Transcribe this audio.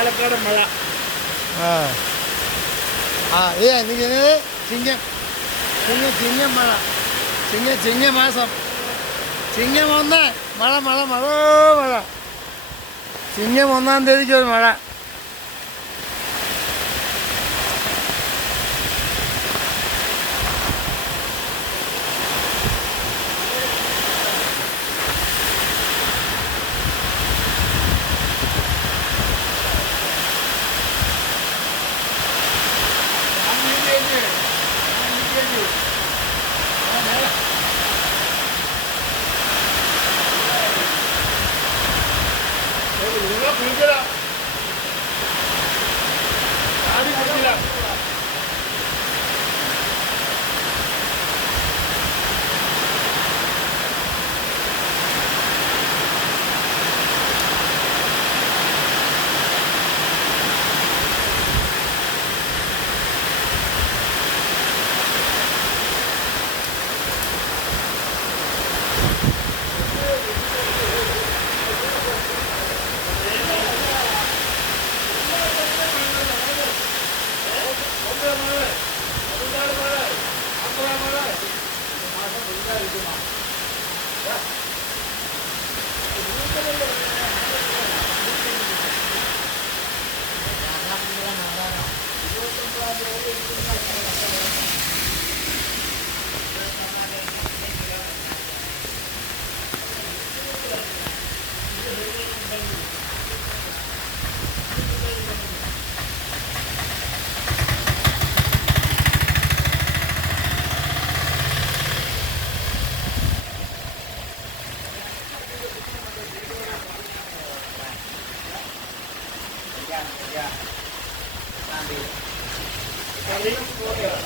പാലക്കാട് മഴ. ആ. ആ ഏ നിൽക്കുന്നത് ചിങ്ങം. ചിങ്ങ ചിങ്ങം മഴ. ചിങ്ങ ചിങ്ങമാസം ചിങ്ങം ഒന്ന് മഴ മഴ മഴ മഴ. ചിങ്ങം ഒന്നാം തീയതിക്ക് ഒരു മഴ. ਫੀਚਰ ਆ ਆਦੀ Ayan, ayan. Sabi. Sabi ng tutorial.